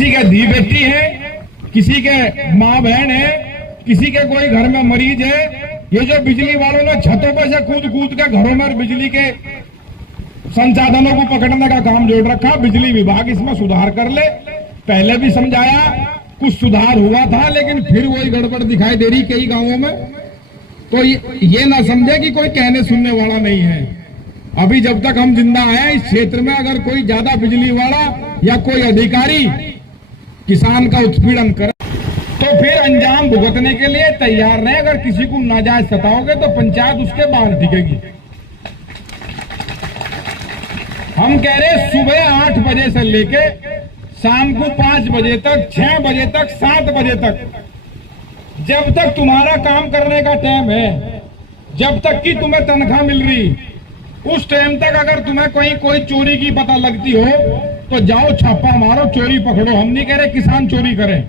किसी के धी बेटी है, किसी के माँ बहन है, किसी के कोई घर में मरीज है। ये जो बिजली वालों ने छतों पर से कूद कूद के घरों में बिजली के संसाधनों को पकड़ने का काम जोड़ रखा, बिजली विभाग इसमें सुधार कर ले। पहले भी समझाया, कुछ सुधार हुआ था, लेकिन फिर वही गड़बड़ दिखाई दे रही कई गांवों में। तो ये ना समझे कि कोई कहने सुनने वाला नहीं है। अभी जब तक हम जिंदा हैं इस क्षेत्र में, अगर कोई ज्यादा बिजली वाला या कोई अधिकारी किसान का उत्पीड़न करे तो फिर अंजाम भुगतने के लिए तैयार रहे। अगर किसी को नाजायज सताओगे तो पंचायत उसके बाहर टिकेगी। हम कह रहे सुबह 8 बजे से लेके शाम को 5 बजे तक, 6 बजे तक, 7 बजे तक, जब तक तुम्हारा काम करने का टाइम है, जब तक कि तुम्हें तनख्वाह मिल रही, उस टाइम तक अगर तुम्हें कोई चोरी की पता लगती हो तो जाओ छापा मारो, चोरी पकड़ो। हम नहीं कह रहे किसान चोरी करें,